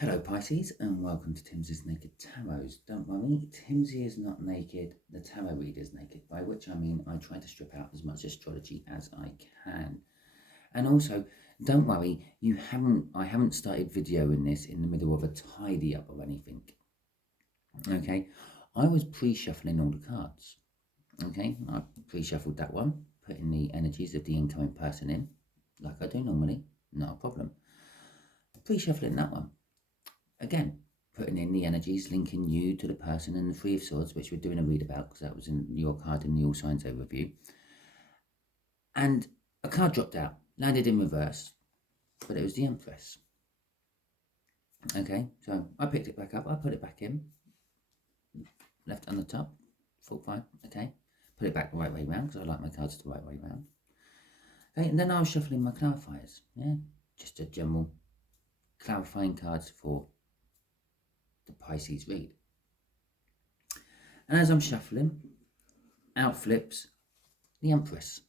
Hello Pisces and welcome to Timsy's Naked Tarot. Don't worry, Timsy is not naked, the tarot reader is naked, by which I mean I try to strip out as much astrology as I can. And also, don't worry, I haven't started videoing this in the middle of a tidy up or anything. Okay, I was pre-shuffling all the cards. Okay, I pre-shuffled that one, putting the energies of the incoming person in, like I do normally, not a problem. Pre-shuffling that one. Again, putting in the energies, linking you to the person and the Three of Swords, which we're doing a read about because that was in your card in the All Signs overview. And a card dropped out, landed in reverse, but it was the Empress. Okay, so I picked it back up, I put it back in, left on the top, full fine, okay. Put it back the right way round because I like my cards the right way round. Okay, and then I was shuffling my clarifiers, yeah, just a general clarifying cards for the Pisces read. And as I'm shuffling, out flips the Empress.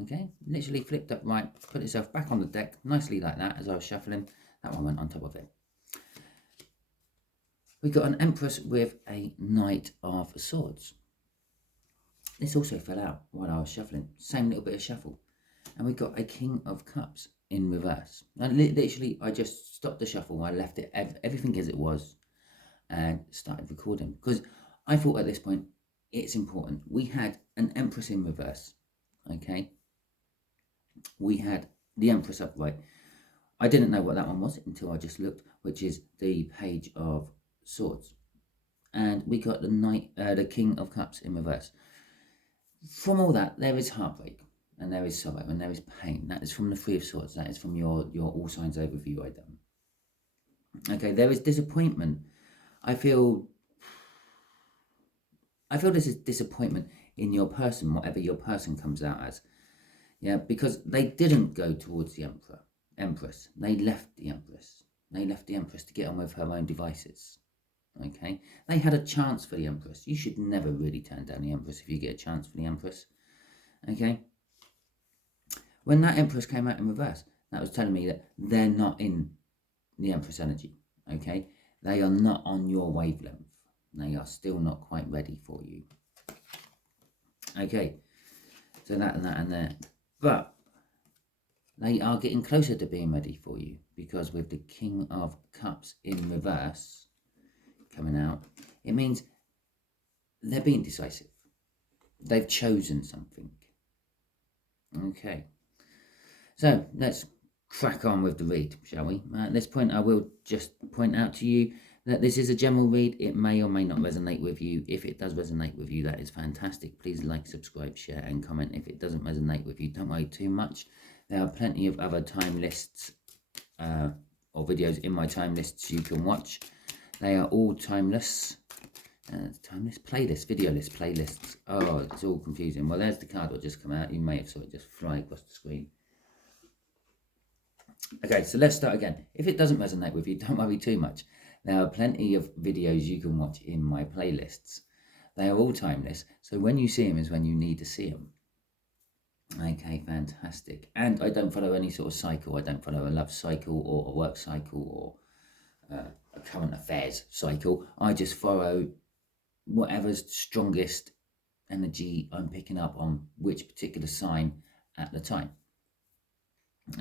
Okay, literally flipped up right, put itself back on the deck, nicely like that. As I was shuffling, that one went on top of it. We got an Empress with a Knight of Swords. This also fell out while I was shuffling, same little bit of shuffle. And we got a King of Cups in reverse. And literally, I just stopped the shuffle, I left it everything as it was, and started recording because I thought at this point it's important. We had an Empress in reverse, okay. We had the Empress upright. I didn't know what that one was until I just looked, which is the Page of Swords, and we got the King of Cups in reverse. From all that, there is heartbreak and there is sorrow and there is pain. That is from the Three of Swords. That is from your All Signs overview I done. Okay, there is disappointment. I feel this is disappointment in your person, whatever your person comes out as. Yeah, because they didn't go towards the Empress. They left the Empress. They left the Empress to get on with her own devices. Okay, they had a chance for the Empress. You should never really turn down the Empress if you get a chance for the Empress. Okay, when that Empress came out in reverse, that was telling me that they're not in the Empress energy. Okay, they are not on your wavelength. They are still not quite ready for you. Okay, so that and that and there. But they are getting closer to being ready for you, because with the King of Cups in reverse coming out, it means they're being decisive. They've chosen something. Okay, so let's crack on with the read, shall we? At this point, I will just point out to you that this is a general read. It may or may not resonate with you. If it does resonate with you, that is fantastic. Please like, subscribe, share, and comment. If it doesn't resonate with you, don't worry too much. There are plenty of other time lists or videos in my time lists you can watch. They are all timeless. Timeless playlist, video list, playlists. Oh, it's all confusing. Well, there's the card that just come out. You may have saw it just fly across the screen. Okay, so let's start again. If it doesn't resonate with you, don't worry too much. There are plenty of videos you can watch in my playlists. They are all timeless, so when you see them is when you need to see them. Okay, fantastic. And I don't follow any sort of cycle. I don't follow a love cycle or a work cycle or a current affairs cycle. I just follow whatever's strongest energy I'm picking up on which particular sign at the time.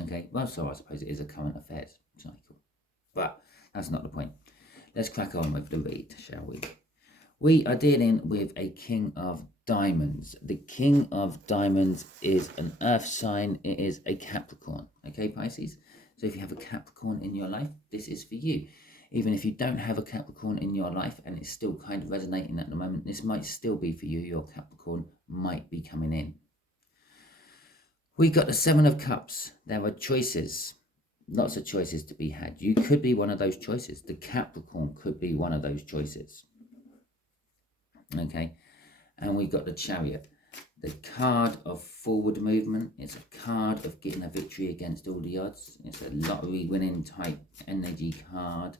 Okay, well, so I suppose it is a current affairs cycle, but that's not the point. Let's crack on with the read, shall we? We are dealing with a King of Diamonds. The King of Diamonds is an earth sign. It is a Capricorn. Okay, Pisces? So if you have a Capricorn in your life, this is for you. Even if you don't have a Capricorn in your life and it's still kind of resonating at the moment, this might still be for you. Your Capricorn might be coming in. We got the Seven of Cups. There are choices. Lots of choices to be had. You could be one of those choices. The Capricorn could be one of those choices. Okay, and we got the Chariot. The card of forward movement. It's a card of getting a victory against all the odds. It's a lottery winning type energy card.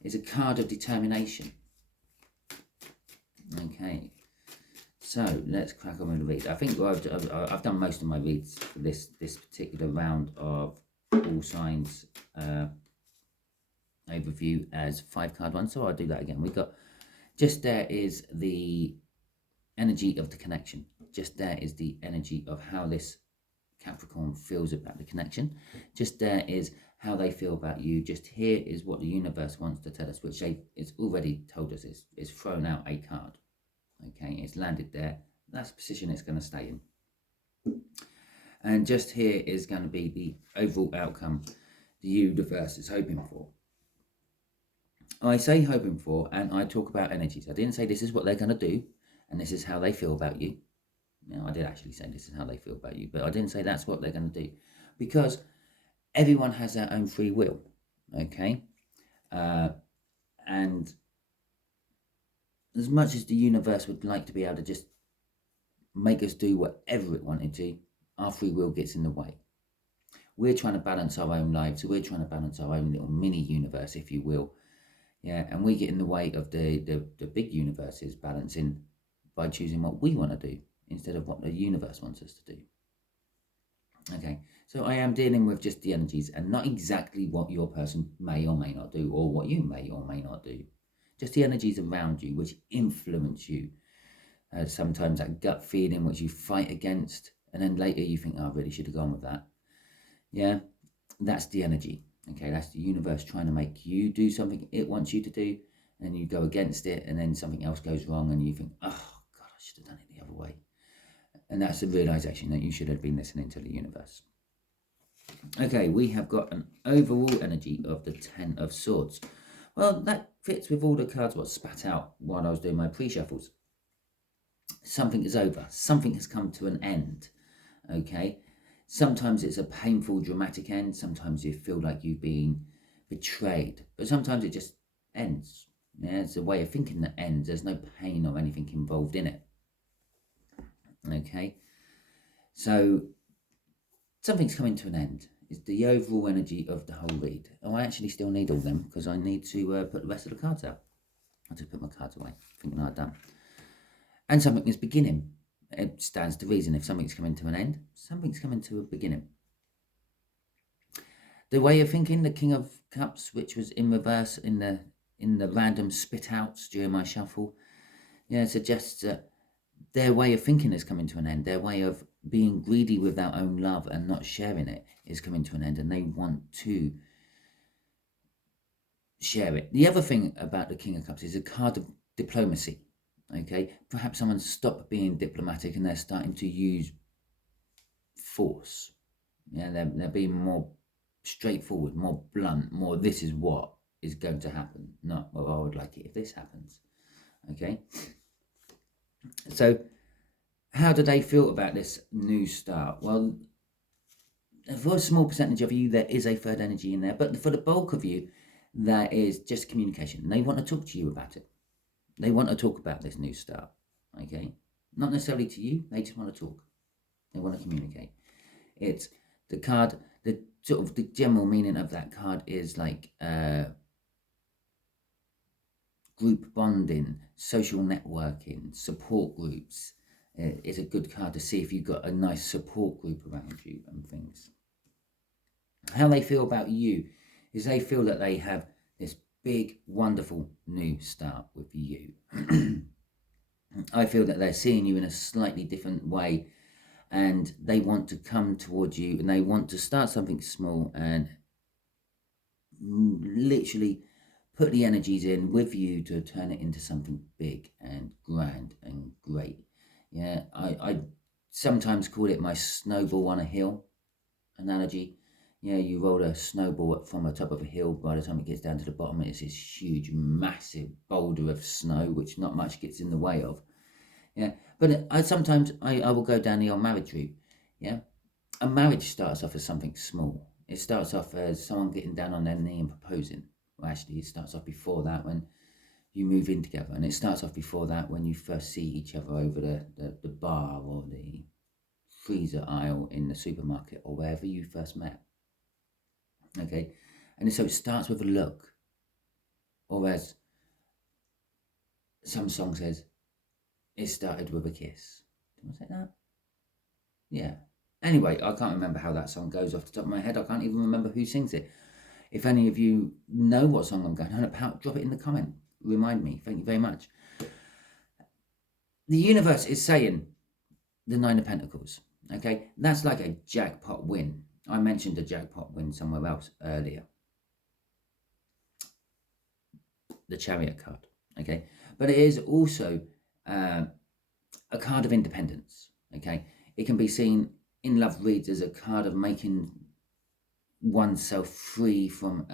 It's a card of determination. Okay, so let's crack on with the read. I think I've done most of my reads for this particular round of All Signs overview as 5-card one, so I'll do that again. We got, just there is the energy of the connection. Just there is the energy of how this Capricorn feels about the connection. Just there is how they feel about you. Just here is what the universe wants to tell us, which it's already told us. It's thrown out a card. Okay, it's landed there. That's the position it's going to stay in. And just here is going to be the overall outcome the universe is hoping for. I say hoping for, and I talk about energies. I didn't say this is what they're going to do, and this is how they feel about you. Now, I did actually say this is how they feel about you, but I didn't say that's what they're going to do, because everyone has their own free will, okay? And as much as the universe would like to be able to just make us do whatever it wanted to, our free will gets in the way. We're trying to balance our own lives, so we're trying to balance our own little mini universe, if you will. Yeah, and we get in the way of the big universe's balancing by choosing what we want to do instead of what the universe wants us to do. Okay, so I am dealing with just the energies and not exactly what your person may or may not do, or what you may or may not do. Just the energies around you which influence you. Sometimes that gut feeling which you fight against, and then later you think, oh, I really should have gone with that. Yeah, that's the energy. Okay, that's the universe trying to make you do something it wants you to do, and you go against it, and then something else goes wrong, and you think, oh, God, I should have done it the other way. And that's the realization that you should have been listening to the universe. Okay, we have got an overall energy of the 10 of Swords. Well, that fits with all the cards what spat out while I was doing my pre-shuffles. Something is over. Something has come to an end. Okay? Sometimes it's a painful, dramatic end. Sometimes you feel like you've been betrayed. But sometimes it just ends. Yeah, it's a way of thinking that ends. There's no pain or anything involved in it. Okay? So, something's coming to an end. It's the overall energy of the whole read. Oh, I actually still need all of them because I need to put the rest of the cards out. I just put my cards away, thinking I'd done. And something is beginning. It stands to reason. If something's coming to an end, something's coming to a beginning. The way of thinking, the King of Cups, which was in reverse in the random spit outs during my shuffle, suggests that their way of thinking is coming to an end. Their way of being greedy with their own love and not sharing it is coming to an end, and they want to share it. The other thing about the King of Cups is a card of diplomacy. Okay, perhaps someone's stopped being diplomatic and they're starting to use force. Yeah, they're being more straightforward, more blunt, more this is what is going to happen, not, well, I would like it if this happens. Okay, so how do they feel about this new start? Well, for a small percentage of you, there is a third energy in there, but for the bulk of you, that is just communication. They want to talk to you about it. They want to talk about this new start, okay? Not necessarily to you, they just want to talk. They want to communicate. It's the card, the sort of the general meaning of that card is like group bonding, social networking, support groups. It's a good card to see if you've got a nice support group around you and things. How they feel about you is they feel that they have this big, wonderful new start with you. I feel that they're seeing you in a slightly different way, and they want to come towards you, and they want to start something small and literally put the energies in with you to turn it into something big and grand and great. Yeah, I sometimes call it my snowball on a hill analogy. Yeah, you roll a snowball from the top of a hill. By the time it gets down to the bottom, it's this huge, massive boulder of snow, which not much gets in the way of. Yeah, but sometimes I will go down the old marriage route. Yeah, a marriage starts off as something small. It starts off as someone getting down on their knee and proposing. Well, actually, it starts off before that when you move in together, and it starts off before that when you first see each other over the bar or the freezer aisle in the supermarket or wherever you first met. Okay, and so it starts with a look, or as some song says, it started with a kiss. Did I say that? Yeah. Anyway, I can't remember how that song goes off the top of my head. I can't even remember who sings it. If any of you know what song I'm going on about, drop it in the comment. Remind me. Thank you very much. The universe is saying the Nine of Pentacles. Okay, that's like a jackpot win. I mentioned a jackpot win somewhere else earlier. The Chariot card. Okay, but it is also a card of independence. Okay, it can be seen in love reads as a card of making oneself free from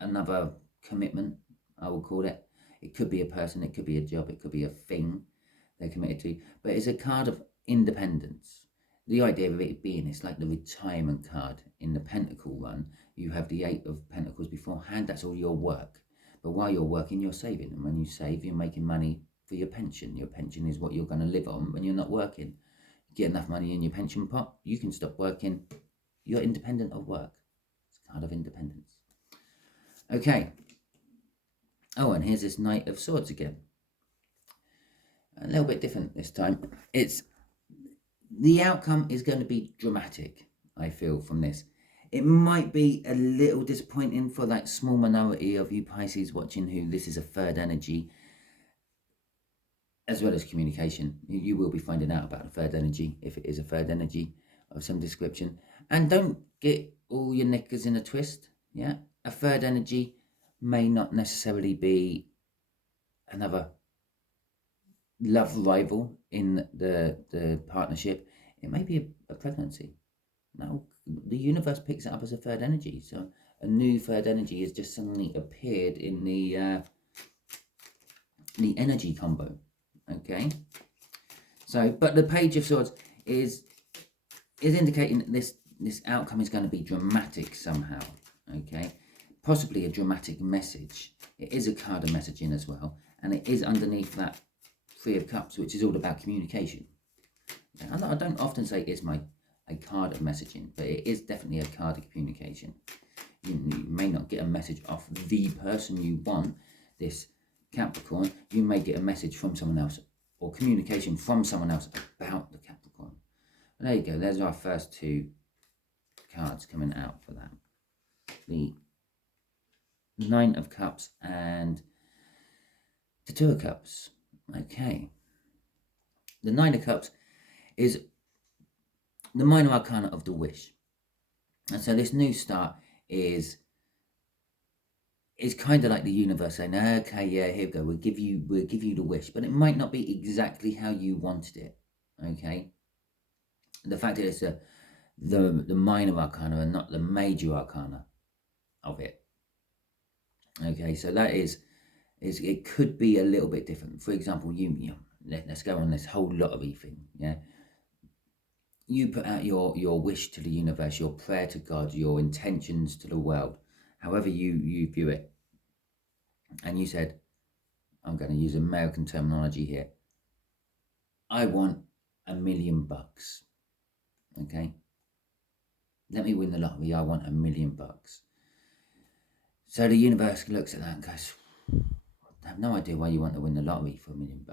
another commitment, I will call it. It could be a person, it could be a job, it could be a thing they're committed to, but it's a card of independence. The idea of it being, it's like the retirement card in the Pentacle run. You have the Eight of Pentacles beforehand, that's all your work. But while you're working, you're saving. And when you save, you're making money for your pension. Your pension is what you're going to live on when you're not working. You get enough money in your pension pot, you can stop working. You're independent of work. It's a card of independence. Okay. Oh, and here's this Knight of Swords again. A little bit different this time. The outcome is going to be dramatic, I feel, from this. It might be a little disappointing for that small minority of you Pisces watching who this is a third energy, as well as communication. You will be finding out about a third energy, if it is a third energy of some description. And don't get all your knickers in a twist. Yeah, a third energy may not necessarily be another love rival in the partnership. It may be a pregnancy. Now, the universe picks it up as a third energy. So a new third energy has just suddenly appeared in the energy combo. Okay. So, but the Page of Swords is indicating that this outcome is going to be dramatic somehow. Okay. Possibly a dramatic message. It is a card of messaging as well. And it is underneath that Three of Cups, which is all about communication. I don't often say it's a card of messaging, but it is definitely a card of communication. You may not get a message off the person you want, this Capricorn. You may get a message from someone else, or communication from someone else about the Capricorn. But there you go. There's our first two cards coming out for that. The Nine of Cups and the Two of Cups. Okay. The Nine of Cups is the minor arcana of the wish. And so this new start is kind of like the universe saying, okay, yeah, here we go, we'll give you the wish, but it might not be exactly how you wanted it. Okay. The fact that it's the minor arcana and not the major arcana of it. Okay, so that is it could be a little bit different. For example, let's go on this whole lottery thing. Yeah. You put out your wish to the universe, your prayer to God, your intentions to the world, however you view it. And you said, I'm going to use American terminology here, I want $1 million. Okay? Let me win the lottery, I want $1 million. So the universe looks at that and goes, I have no idea why you want to win the lottery for $1 million.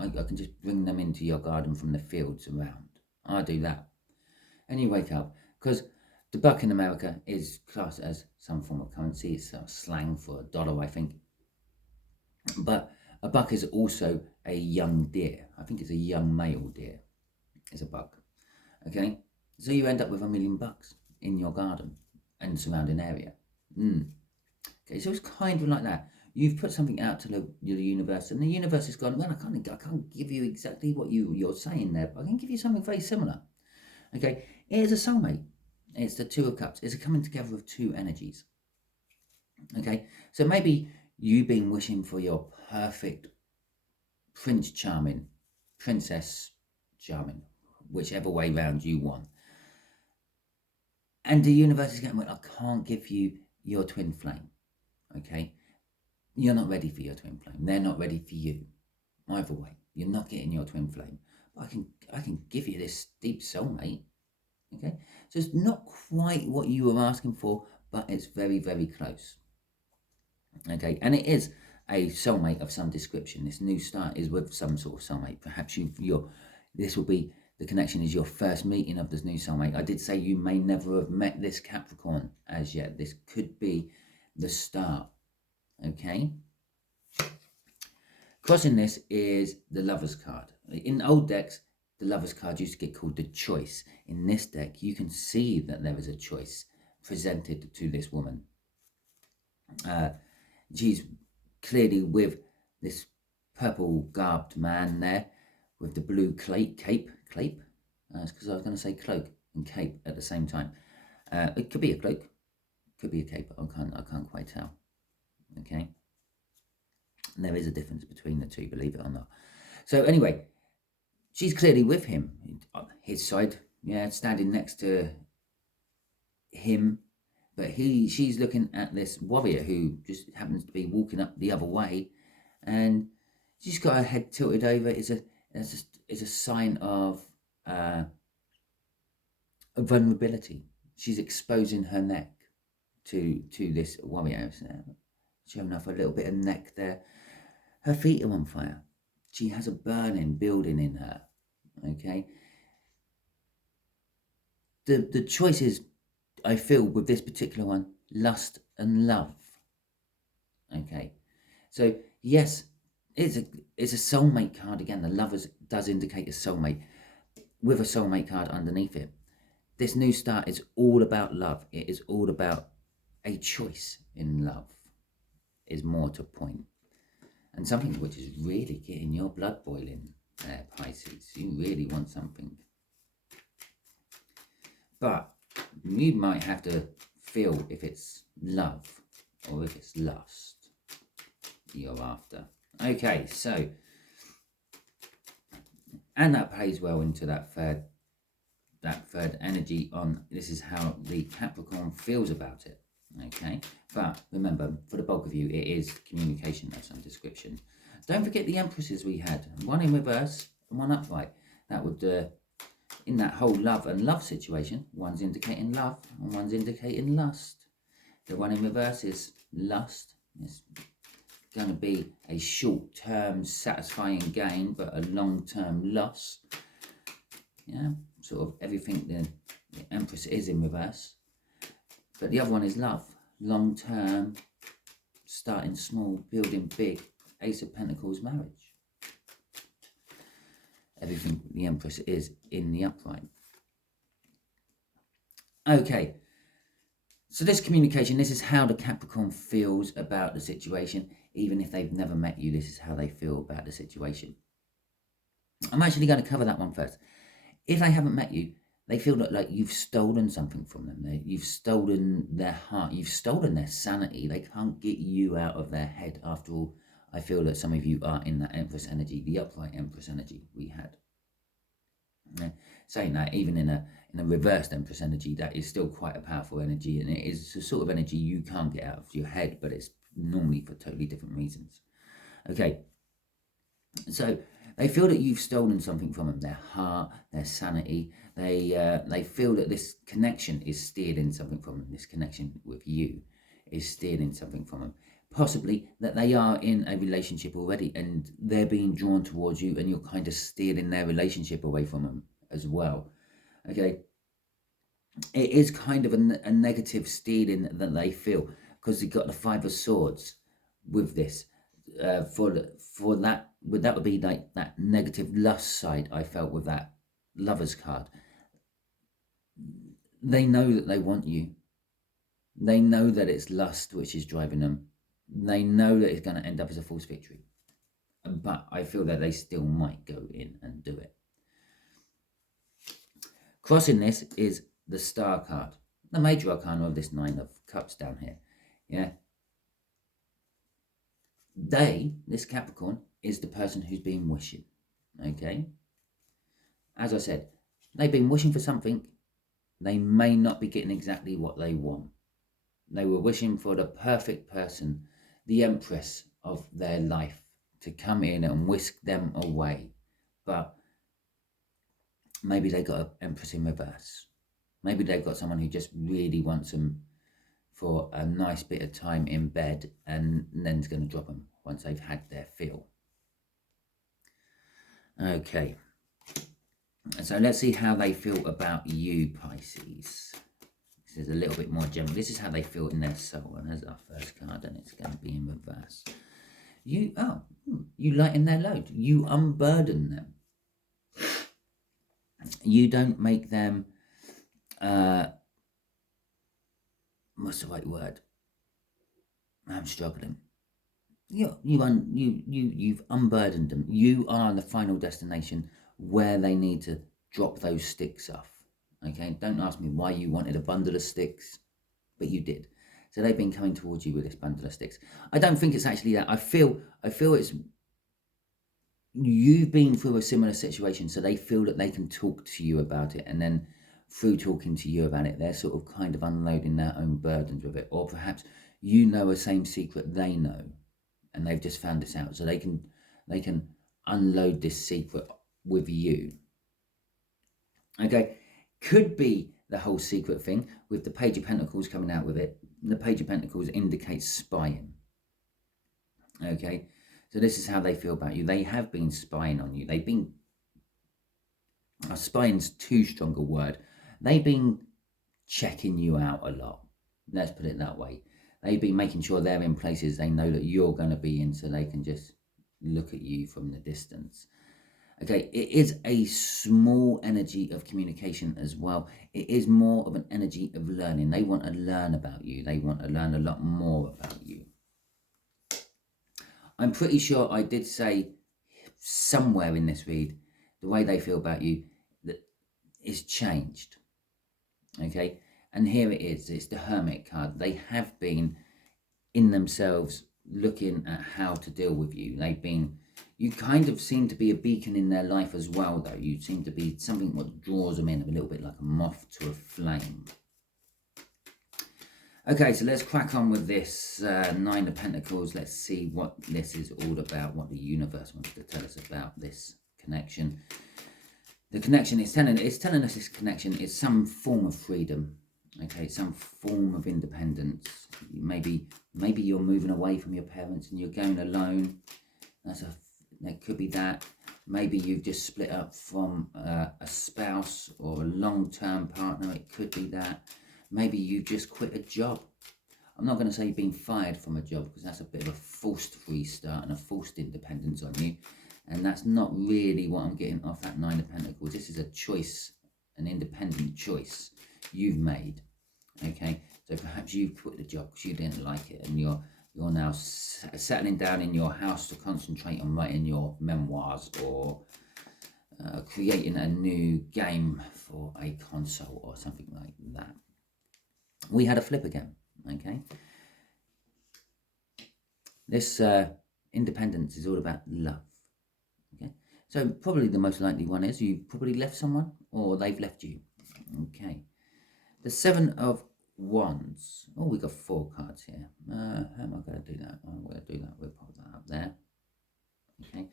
I can just bring them into your garden from the fields around. I'll do that. And you wake up, because the buck in America is classed as some form of currency. It's slang for $1, I think. But a buck is also a young deer. I think it's a young male deer. It's a buck. Okay? So you end up with $1 million in your garden and surrounding area. Okay, so it's kind of like that. You've put something out to the universe, and the universe has gone, well, I can't give you exactly what you're saying there, but I can give you something very similar. Okay, it is a soulmate. It's the Two of Cups. It's a coming together of two energies. Okay, so maybe you've been wishing for your perfect Prince Charming, Princess Charming, whichever way round you want. And the universe is going, well, I can't give you your twin flame. Okay, you're not ready for your twin flame. They're not ready for you. Either way, you're not getting your twin flame. But I can give you this deep soulmate. Okay, so it's not quite what you were asking for, but it's very, very close. Okay, and it is a soulmate of some description. This new start is with some sort of soulmate. Perhaps this will be the connection is your first meeting of this new soulmate. I did say you may never have met this Capricorn as yet. This could be the start, okay? Crossing this is the Lover's card. In old decks, the Lover's card used to get called the Choice. In this deck, you can see that there is a choice presented to this woman. She's clearly with this purple garbed man there with the blue cape. It's because I was going to say cloak and cape at the same time. It could be a cloak, could be a cape. I can't quite tell. Okay, and there is a difference between the two, believe it or not. So anyway, she's clearly with him, his side, yeah, standing next to him. But she's looking at this warrior who just happens to be walking up the other way, and she's got her head tilted over. It's a sign of vulnerability. She's exposing her neck to this warrior, showing off a little bit of neck there. Her feet are on fire. She has a burning building in her. Okay. The choices I feel with this particular one, lust and love. Okay, so yes, it's a soulmate card again. The Lovers does indicate a soulmate with a soulmate card underneath it. This new start is all about love. It is all about a choice in love, is more to point. And something which is really getting your blood boiling there, Pisces. You really want something. But you might have to feel if it's love or if it's lust you're after. Okay, so, and that plays well into that third energy on, this is how the Capricorn feels about it. Okay, but remember, for the bulk of you, it is communication of some description. Don't forget the Empresses we had, one in reverse and one upright. That would, in that whole love and love situation, one's indicating love and one's indicating lust. The one in reverse is lust. It's going to be a short-term satisfying gain, but a long-term loss. Yeah, sort of everything the Empress is in reverse. But the other one is love, long-term, starting small, building big. Ace of Pentacles, marriage. Everything the Empress is in the upright. Okay, so this communication, this is how the Capricorn feels about the situation. Even if they've never met you, this is how they feel about the situation. I'm actually going to cover that one first. If they haven't met you, they feel like you've stolen something from them. You've stolen their heart. You've stolen their sanity. They can't get you out of their head. After all, I feel that some of you are in that Empress energy, the upright Empress energy we had. Yeah. Saying that, even in a reversed Empress energy, that is still quite a powerful energy, and it is a sort of energy you can't get out of your head, but it's normally for totally different reasons. Okay, so they feel that you've stolen something from them, their heart, their sanity. They feel that this connection is stealing something from them. This connection with you is stealing something from them. Possibly that they are in a relationship already and they're being drawn towards you, and you're kind of stealing their relationship away from them as well. Okay, it is kind of a negative stealing that they feel, because you've got the Five of Swords with this. For that would be like that negative lust side I felt with that Lover's card. They know that they want you. They know that it's lust which is driving them. They know that it's going to end up as a false victory. But I feel that they still might go in and do it. Crossing this is the Star card. The major arcana of this Nine of Cups down here. Yeah. This Capricorn, is the person who's been wishing. Okay. As I said, they've been wishing for something. They may not be getting exactly what they want. They were wishing for the perfect person, the Empress of their life, to come in and whisk them away. But maybe they got an Empress in reverse. Maybe they've got someone who just really wants them for a nice bit of time in bed, and then's going to drop them once they've had their fill. Okay. So let's see how they feel about you, Pisces. This is a little bit more general. This is how they feel in their soul. And there's our first card, and it's going to be in reverse. You lighten their load. You unburden them. You don't make them, what's the right word? I'm struggling. You've unburdened them. You are the final destination where they need to drop those sticks off. Okay, don't ask me why you wanted a bundle of sticks, but you did. So they've been coming towards you with this bundle of sticks. I don't think it's actually that. I feel it's you've been through a similar situation, so they feel that they can talk to you about it, and then through talking to you about it, they're sort of kind of unloading their own burdens with it. Or perhaps you know a same secret they know, and they've just found this out, so they can unload this secret with you. Okay, could be the whole secret thing with the Page of Pentacles coming out with it. The Page of Pentacles indicates spying. Okay, so this is how they feel about you. They have been spying on you. They've been, spying's too strong a word. They've been checking you out a lot. Let's put it that way. They've been making sure they're in places they know that you're going to be in, so they can just look at you from the distance. Okay, it is a small energy of communication as well. It is more of an energy of learning. They want to learn about you. They want to learn a lot more about you. I'm pretty sure I did say somewhere in this read, the way they feel about you that is changed. Okay, and here it is. It's the Hermit card. They have been in themselves looking at how to deal with you. They've been, you kind of seem to be a beacon in their life as well, though. You seem to be something what draws them in, a little bit like a moth to a flame. Okay, so let's crack on with this Nine of Pentacles. Let's see what this is all about, what the universe wants to tell us about this connection. The connection is telling us this connection is some form of freedom. Okay, some form of independence. Maybe you're moving away from your parents and you're going alone. That could be that. Maybe you've just split up from a spouse or a long-term partner. It could be that. Maybe you've just quit a job. I'm not going to say you've been fired from a job, because that's a bit of a forced restart and a forced independence on you. And that's not really what I'm getting off that Nine of Pentacles. This is a choice, an independent choice you've made. Okay, so perhaps you've quit the job because you didn't like it, and you're now settling down in your house to concentrate on writing your memoirs, or creating a new game for a console or something like that. We had a flip again. Okay, this independence is all about love. Okay, so probably the most likely one is you probably left someone, or they've left you. Okay, the Seven of Wands. Oh, we got 4 cards here. How am I going to do that? I'm going to do that. We'll pop that up there. Okay,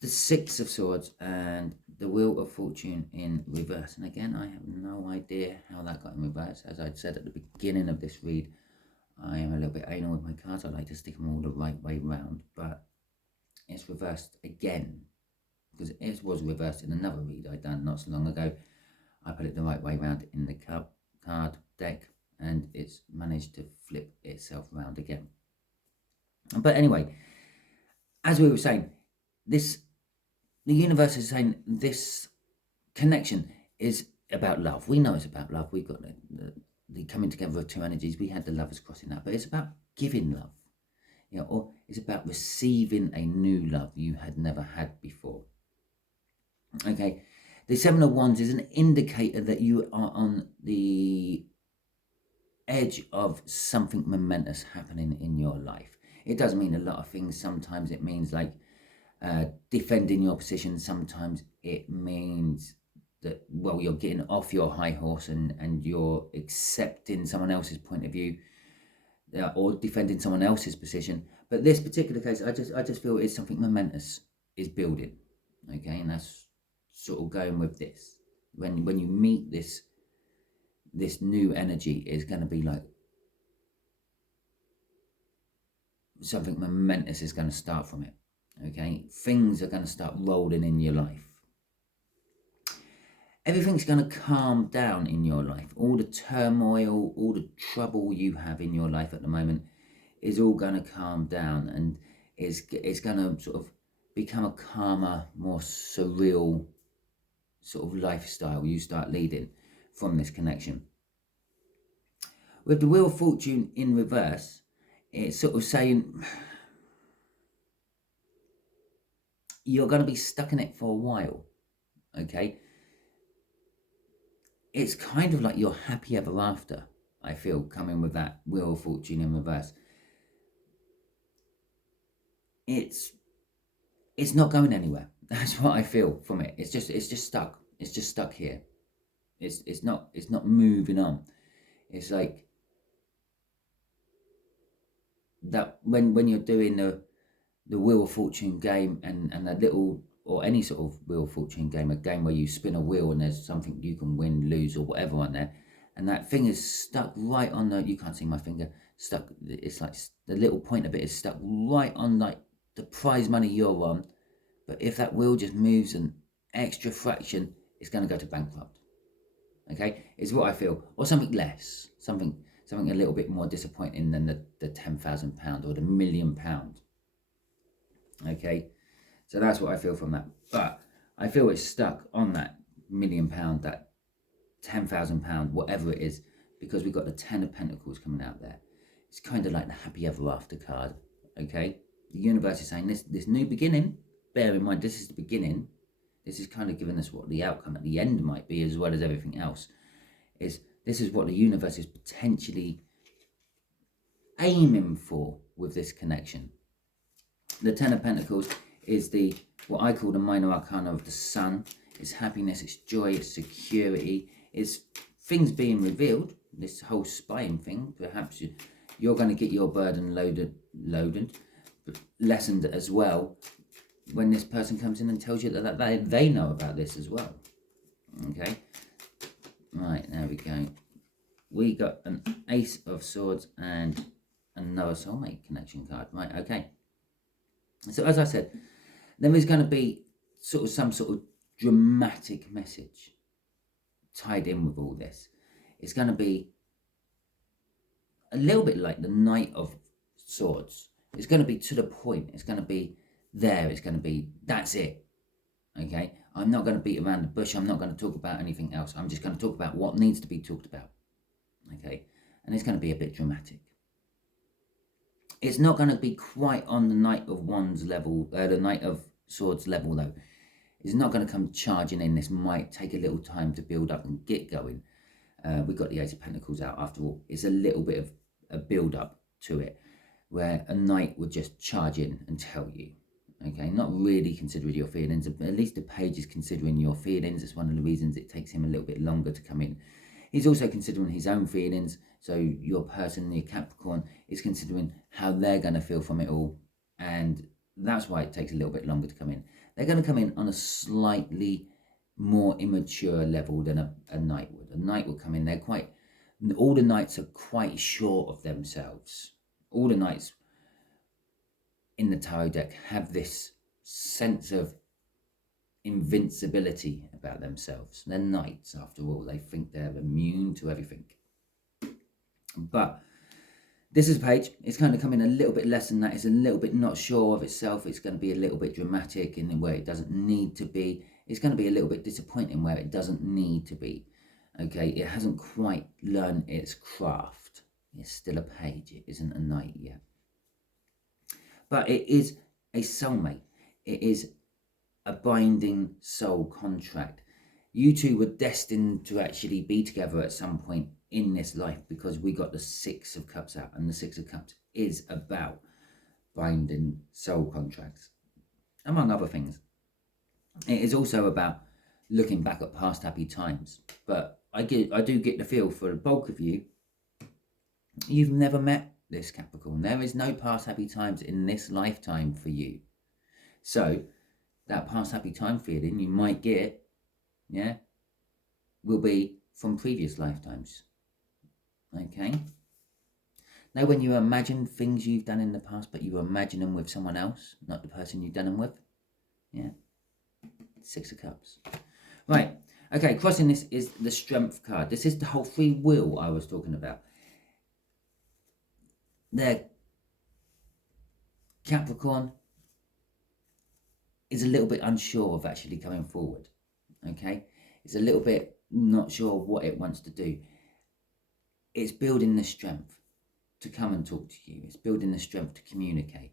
the Six of Swords and the Wheel of Fortune in reverse. And again, I have no idea how that got in reverse. As I'd said at the beginning of this read, I am a little bit anal with my cards. I like to stick them all the right way round, but it's reversed again, because it was reversed in another read I'd done not so long ago. I put it the right way round in the card deck, and it's managed to flip itself round again. But anyway, as we were saying, the universe is saying this connection is about love. We know it's about love. We've got the coming together of 2 energies. We had the lovers crossing that, but it's about giving love, or it's about receiving a new love you had never had before. Okay, the Seven of Wands is an indicator that you are on the edge of something momentous happening in your life. It does mean a lot of things. Sometimes it means like defending your position. Sometimes it means that, well, you're getting off your high horse and you're accepting someone else's point of view, or defending someone else's position. But this particular case, I just feel it's something momentous is building. Okay, and that's sort of going with this. When you meet this new energy, is going to be like something momentous is going to start from it. Okay, things are going to start rolling in your life. everything's going to calm down in your life. All the turmoil, all the trouble you have in your life at the moment is all going to calm down, and it's going to sort of become a calmer, more surreal sort of lifestyle you start leading from this connection. With the Wheel of Fortune in reverse, it's sort of saying you're going to be stuck in it for a while, okay? It's kind of like you're happy ever after, I feel, coming with that Wheel of Fortune in reverse. It's not going anywhere. That's what I feel from it. It's just stuck. It's just stuck here. It's not moving on. It's like that when you're doing the Wheel of Fortune game and a little, or any sort of Wheel of Fortune game, a game where you spin a wheel and there's something you can win, lose, or whatever on there, and that thing is stuck right on the, you can't see my finger, stuck, it's like the little point of it is stuck right on like the prize money you're on, but if that wheel just moves an extra fraction, it's going to go to bankrupt. Okay, is what I feel, or something less, something a little bit more disappointing than the £10,000 or the £1 million. Okay, so that's what I feel from that. But I feel it's stuck on that £1 million, that £10,000, whatever it is, because we've got the 10 of Pentacles coming out there. It's kind of like the happy ever after card. Okay, the universe is saying this new beginning. Bear in mind, this is the beginning. This is kind of giving us what the outcome at the end might be, as well as everything else. This is what the universe is potentially aiming for with this connection. The 10 of Pentacles is what I call the minor arcana of the sun. It's happiness, it's joy, it's security, it's things being revealed. This whole spying thing, perhaps you're going to get your burden lessened as well, when this person comes in and tells you that they know about this as well. Okay, right, there we go. We got an Ace of Swords and another soulmate connection card. Right, okay. So as I said, there is going to be some sort of dramatic message tied in with all this. It's going to be a little bit like the Knight of Swords. It's going to be to the point. It's going to be there. It's going to be, that's it. Okay, I'm not going to beat around the bush. I'm not going to talk about anything else. I'm just going to talk about what needs to be talked about. Okay, and it's going to be a bit dramatic. It's not going to be quite on the Knight of Wands level, the Knight of Swords level though. It's not going to come charging in. This might take a little time to build up and get going. We've got the Ace of Pentacles out after all. It's a little bit of a build up to it, where a knight would just charge in and tell you. Okay, not really considering your feelings. At least the page is considering your feelings. It's one of the reasons it takes him a little bit longer to come in. He's also considering his own feelings. So your person, your Capricorn, is considering how they're going to feel from it all. And that's why it takes a little bit longer to come in. They're going to come in on a slightly more immature level than a knight would. A knight will come in, all the knights are quite sure of themselves. All the knights in the tarot deck have this sense of invincibility about themselves. They're knights after all. They think they're immune to everything. But this is a page. It's kind of coming a little bit less than that. It's a little bit not sure of itself. It's going to be a little bit dramatic in where it doesn't need to be. It's going to be a little bit disappointing where it doesn't need to be. Okay, it hasn't quite learned its craft. It's still a page. It isn't a knight yet. But it is a soulmate. It is a binding soul contract. You two were destined to actually be together at some point in this life, because we got the Six of Cups out, and the Six of Cups is about binding soul contracts, among other things. It is also about looking back at past happy times. But I do get the feel for the bulk of you, you've never met this Capricorn. There is no past happy times in this lifetime for you. So that past happy time feeling you might get, will be from previous lifetimes. Okay. Now, when you imagine things you've done in the past, but you imagine them with someone else, not the person you've done them with. Yeah. Six of Cups. Right. Okay, crossing this is the Strength card. This is the whole free will I was talking about. There, Capricorn is a little bit unsure of actually coming forward. Okay, it's a little bit not sure what it wants to do. It's building the strength to come and talk to you. It's building the strength to communicate.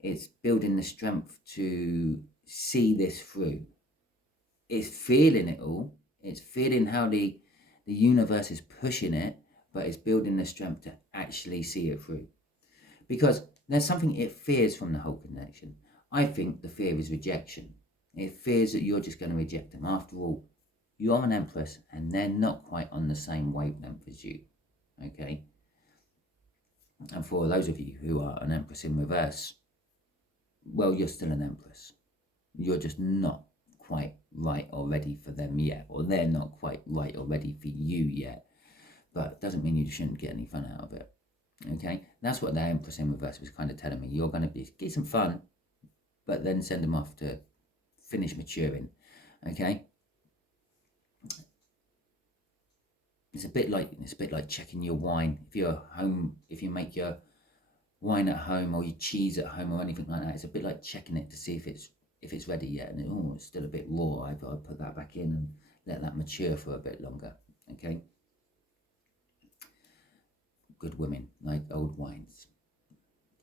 It's building the strength to see this through. It's feeling it all. It's feeling how the universe is pushing it, but it's building the strength to actually see it through. Because there's something it fears from the whole connection. I think the fear is rejection. It fears that you're just going to reject them. After all, you're an Empress and they're not quite on the same wavelength as you. Okay? And for those of you who are an Empress in reverse, well, you're still an Empress. You're just not quite right or ready for them yet, or they're not quite right or ready for you yet. But it doesn't mean you shouldn't get any fun out of it. Okay? That's what the Empress in reverse was kind of telling me. You're going to get some fun, but then send them off to finish maturing. Okay? It's a bit like checking your wine. If you're home, if you make your wine at home or your cheese at home or anything like that, it's a bit like checking it to see if it's ready yet. And it's still a bit raw. I've got to put that back in and let that mature for a bit longer. Okay. Good women like old wines.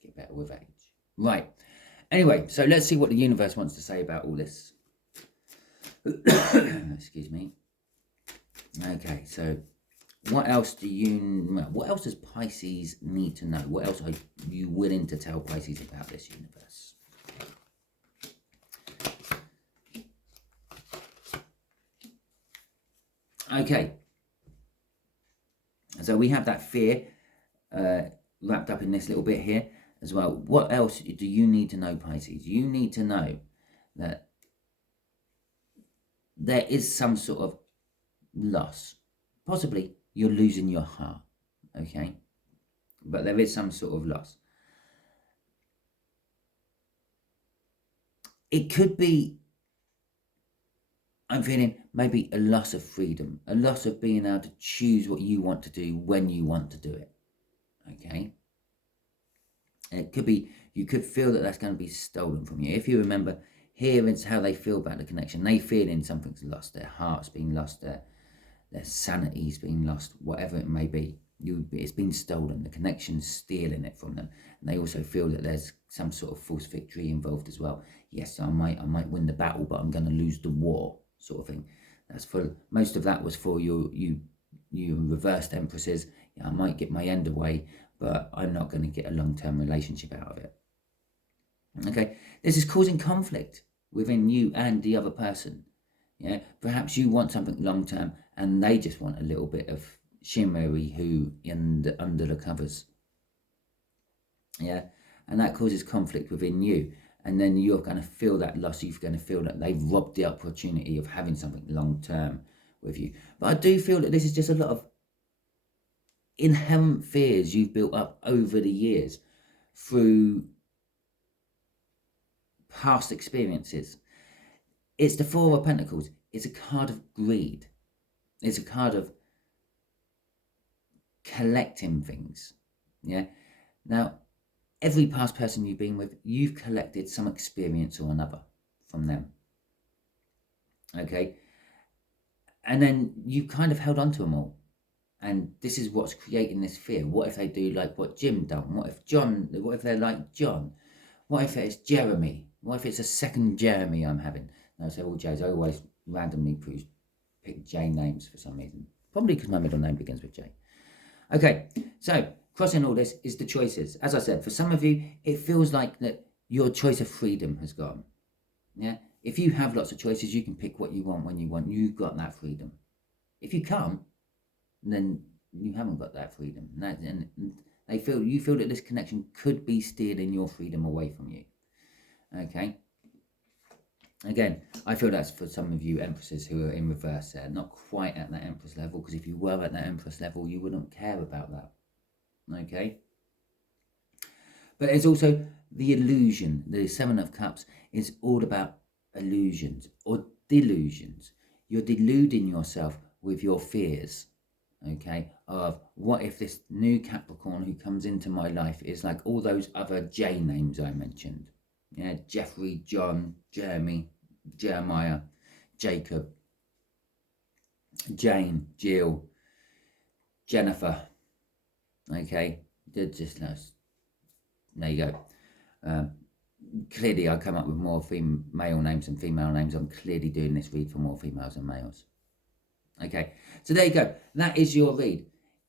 Get better with age. Right. Anyway, so let's see what the universe wants to say about all this. Excuse me. Okay, so what else does Pisces need to know? What else are you willing to tell Pisces about this universe? Okay. So we have that fear wrapped up in this little bit here as well. What else do you need to know, Pisces? You need to know that there is some sort of loss. Possibly you're losing your heart, okay? But there is some sort of loss. It could be, I'm feeling maybe a loss of freedom, a loss of being able to choose what you want to do when you want to do it, okay? It could be, you could feel that that's going to be stolen from you. If you remember, here it's how they feel about the connection. They feeling something's lost, their heart's been lost, their sanity's been lost, whatever it may be. It's been stolen. The connection's stealing it from them. And they also feel that there's some sort of false victory involved as well. Yes, I might win the battle, but I'm going to lose the war, sort of thing. That's for most of that was for you reversed Empresses. Yeah, I might get my end away, but I'm not going to get a long-term relationship out of it. Okay, this is causing conflict within you and the other person. Yeah, perhaps you want something long-term and they just want a little bit of shimmery under the covers. Yeah, and that causes conflict within you. And then you're going to feel that loss. You're going to feel that they've robbed the opportunity of having something long-term with you. But I do feel that this is just a lot of inherent fears you've built up over the years through past experiences. It's the Four of Pentacles. It's a card of greed. It's a card of collecting things. Yeah. Now, every past person you've been with, you've collected some experience or another from them. Okay. And then you kind of held on to them all. And this is what's creating this fear. What if they do like what Jim done? What if they're like John? What if it's Jeremy? What if it's a second Jeremy I'm having? And I say all J's. I always randomly pick J names for some reason. Probably because my middle name begins with J. Okay, so crossing all this is the choices. As I said, for some of you, it feels like that your choice of freedom has gone. Yeah, if you have lots of choices, you can pick what you want when you want. You've got that freedom. If you can't, then you haven't got that freedom. And you feel that this connection could be stealing your freedom away from you. Okay. Again, I feel that's for some of you Empresses who are in reverse there, not quite at that Empress level, because if you were at that Empress level, you wouldn't care about that. Okay. But it's also the illusion. The Seven of Cups is all about illusions or delusions. You're deluding yourself with your fears, okay, of what if this new Capricorn who comes into my life is like all those other J names I mentioned. Yeah, Jeffrey, John, Jeremy, Jeremiah, Jacob, Jane, Jill, Jennifer. Okay, just there you go. Clearly, I come up with more male names than female names. I'm clearly doing this read for more females than males. Okay, so there you go. That is your read.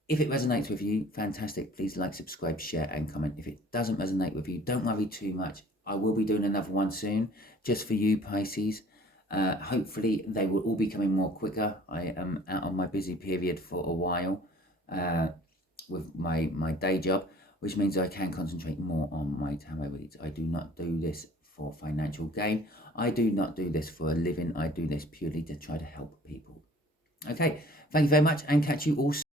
If it resonates with you, fantastic. Please like, subscribe, share, and comment. If it doesn't resonate with you, don't worry too much. I will be doing another one soon, just for you, Pisces. Hopefully, they will all be coming more quicker. I am out on my busy period for a while with my day job, which means I can concentrate more on my tarot reads. I do not do this for financial gain. I do not do this for a living. I do this purely to try to help people. Okay, thank you very much, and catch you all soon.